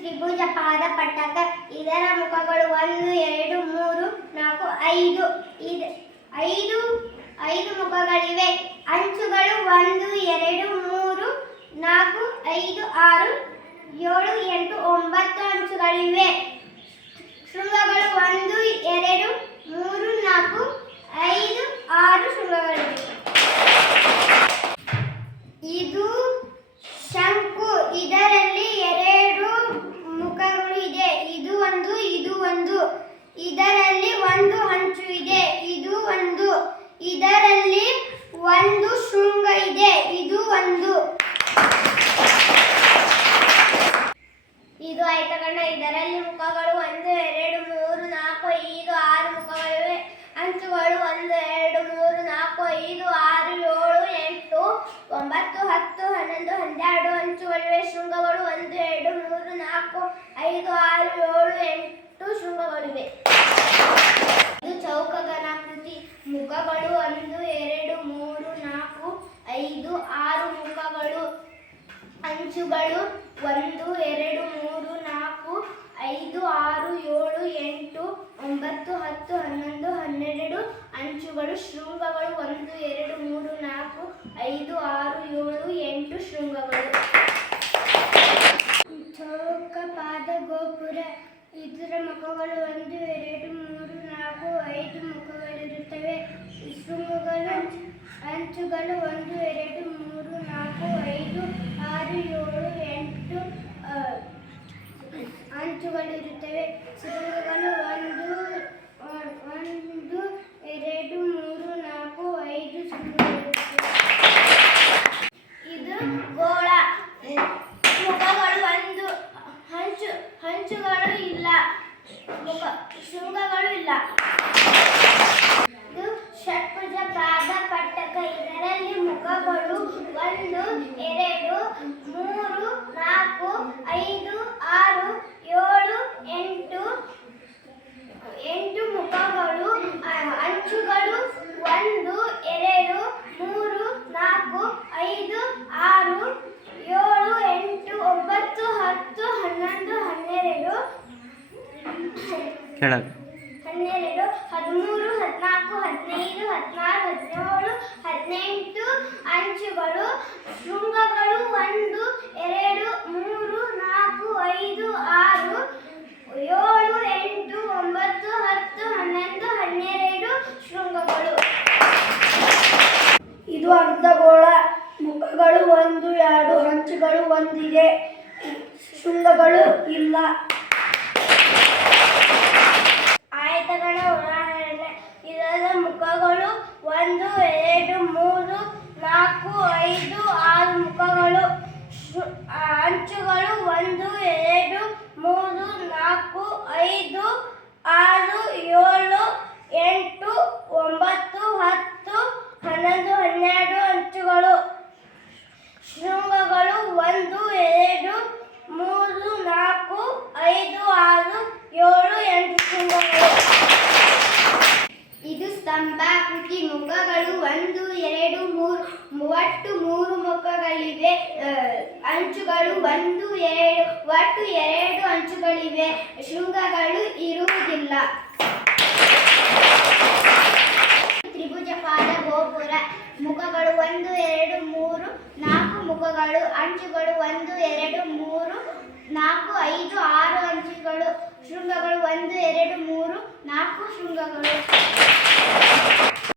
ತ್ರಿಭುಜ ಪಾದ ಪಟ್ಟಕ. ಇದರ ಮುಖಗಳು ಒಂದು, ಎರಡು, ಮೂರು, ನಾಲ್ಕು, ಐದು. ಇದು. ಐದು ಐದು ಮುಖಗಳಿವೆ. ಅಂಚುಗಳು ಒಂದು, ಎರಡು, ಮೂರು, ನಾಲ್ಕು, ಐದು, ಆರು, ಏಳು, ಎಂಟು, ಒಂಬತ್ತು ಅಂಚುಗಳಿವೆ. ಶೃಂಗಗಳು ಒಂದು, ಎರಡು, ಮೂರು, ನಾಲ್ಕು, ಐದು, ಆರು ಶೃಂಗಗಳಿವೆ ಇದು ಶಂಕು ಇದರಲ್ಲಿ ಎರಡು ಮುಖಗಳು ಇದೆ ಇದು ಒಂದು ಇದು ಒಂದು ಇದರಲ್ಲಿ ಒಂದು ಹಂಚು ಇದೆ ಇದು ಒಂದು ಇದರಲ್ಲಿ ಒಂದು ಶೃಂಗ ಇದೆ, ಇದು ಒಂದು. ಇದು ಆಯ್ತಕಂಡ ಇದರಲ್ಲಿ ಮುಖಗಳು ಒಂದು, ಎರಡು, ಮೂರು, ನಾಲ್ಕು, ಐದು, ಆರು ಮುಖಗಳಿವೆ. ಅಂಚುಗಳು ಒಂದು, ಎರಡು, ಮೂರು, ನಾಲ್ಕು, ಐದು ಆರು ಏಳು ಎಂಟು ಒಂಬತ್ತು ಹತ್ತು ಹನ್ನೊಂದು ಹನ್ನೆರಡು ಅಂಚುಗಳಿವೆ ಶೃಂಗಗಳು ಒಂದು ಎರಡು ಮೂರು ನಾಲ್ಕು ಐದು ಆರು ಏಳು ಎಂಟು ಶೃಂಗಗಳಿವೆ ಇದು ಚೌಕಗನಾಕೃತಿ ಮುಖಗಳು ಒಂದು ಎರಡು ಮೂರು ನಾಲ್ಕು ಐದು ಆರು ಮುಖಗಳು ಅಂಚುಗಳು ಒಂದು, ಎರಡು, ಮೂರು, ನಾಲ್ಕು, ಐದು, ಆರು, ಏಳು, ಎಂಟು, ಒಂಬತ್ತು, ಹತ್ತು, ಹನ್ನೊಂದು, ಹನ್ನೆರಡು ಅಂಚುಗಳು ಶೃಂಗಗಳು ಒಂದು, ಎರಡು, ಮೂರು, ನಾಲ್ಕು, ಐದು, ಆರು, ಏಳು, ಎಂಟು ಶೃಂಗಗಳು. ಚೌಕಪಾದ ಗೋಪುರ ಇದರ ಮುಖಗಳು ಒಂದು, ಎರಡು, ಮೂರು, ನಾಲ್ಕು, ಐದು ಮುಖಗಳಿರುತ್ತವೆ ಶೃಂಗಗಳು ಅಂಚುಗಳು ಒಂದು, ಎರಡು ನಾಲ್ಕು ಐದು ಆರು ಏಳು ಎಂಟು ಅಂಚುಗಳಿರುತ್ತವೆ ಸುರಂಗಗಳು ಒಂದು ಒಂದು, ಎರಡು, ಮೂರು, ನಾಲ್ಕು, ಐದು ಸುರಂಗಗಳಿರುತ್ತವೆ ಇದು ಗೋಳ. ಮುಖಗಳು ಒಂದು, ಹಂಚು, ಹಂಚುಗಳು ಇಲ್ಲ. ಮುಖ, ಶೃಂಗಗಳು ಇಲ್ಲ. ಇದು ಷಟ್ಪುಜ ಪಾದ, ಪಟ್ಟಕ. ಇದರಲ್ಲಿ ಮುಖಗಳು ಒಂದು ಎರಡು ಮೂರು ನಾಲ್ಕು ಐದು ಆರು ಏಳು ಎಂಟು ಎಂಟು ಮುಖಗಳು ಆ, ಅಂಚುಗಳು ಒಂದು ಎರಡು ಮೂರು ನಾಲ್ಕು ಐದು ಆರು ಏಳು ಎಂಟು ಒಂಬತ್ತು ಹತ್ತು ಹನ್ನೊಂದು ಹನ್ನೆರಡು ಕೆಳಗೆ ಹನ್ನೆರಡು, ಹದಿಮೂರು, ಹದಿನಾಲ್ಕು, ಹದಿನೈದು ಹದಿನೇಳು, ಹದಿನೆಂಟು, ಅಂಚುಗಳು, ಶೃಂಗಗಳು ಒಂದು, ಎರಡು, ಮೂರು, ನಾಲ್ಕು, ಐದು, ಆರು, ಏಳು, ಎಂಟು, ಒಂಬತ್ತು, ಹತ್ತು, ಹನ್ನೊಂದು, ಹನ್ನೆರಡು ಶೃಂಗಗಳು. ಇದು ಅರ್ಧಗೋಳ ಮುಖಗಳು ಒಂದು, ಎರಡು ಹಂಚುಗಳು ಒಂದಿದೆ. ಶೃಂಗಗಳು ಇಲ್ಲ. ಆಯತಗಳ ಉದಾಹರಣೆ. ಇದರ ಮುಖಗಳು ಒಂದು, ಎರಡು, ಮೂರು, ನಾಲ್ಕು, ಐದು, ಆರು ಮುಖಗಳು. ಅಂಚುಗಳು ಒಂದು, ಎರಡು, ಮೂರು, ನಾಲ್ಕು, ಐದು, ಆರು, ಏಳು, ಎಂಟು ಒಂಬತ್ತು ಹತ್ತು ಹನ್ನೊಂದು ಹನ್ನೆರಡು ಅಂಚುಗಳು ಶೃಂಗಗಳು ಒಂದು ಎರಡು ಮೂರು ನಾಲ್ಕು ಐದು ಆರು ಏಳು ಎಂಟು ಶೃಂಗಗಳು ಇದು ಸ್ತಂಭಾಕೃತಿ ಮುಖಗಳು ಒಂದು, ಎರಡು, ಮೂರು, ಒಟ್ಟು ಮೂರು ಮುಖಗಳಿವೆ. ಅಂಚುಗಳು ಒಂದು, ಎರಡು, ಒಟ್ಟು ಎರಡು ಅಂಚುಗಳಿವೆ. ಶೃಂಗಗಳು ಇರುವುದಿಲ್ಲ. ತ್ರಿಭುಜಪಾದ ಗೋಪುರ, ಮುಖಗಳು ಒಂದು, ಎರಡು, ಮೂರು, ನಾಲ್ಕು ಮುಖಗಳು, ಅಂಚುಗಳು ಒಂದು, ಎರಡು, ಮೂರು, ನಾಲ್ಕು, ಐದು, ಆರು ಅಂಚುಗಳು, ಶೃಂಗಗಳು ಒಂದು, ಎರಡು, ಮೂರು, ನಾಲ್ಕು ಶೃಂಗಗಳು.